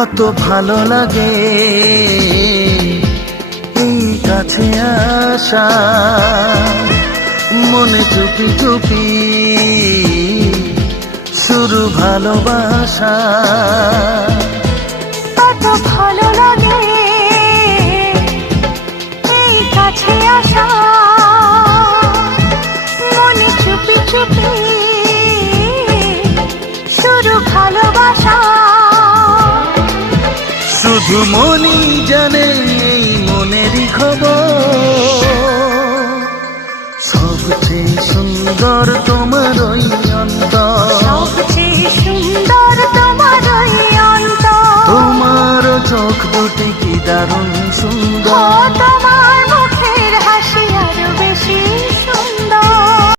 কত ভালো লাগে এই কাছে আসা, মনে চুপি চুপি শুরু ভালোবাসা। কত ভালো লাগে এই কাছে আসা, মনে চুপি চুপি শুরু ভালোবাসা। শুধু মনই জানে এই মনেরই খবর, সবচেয়ে সুন্দর তোমার ওই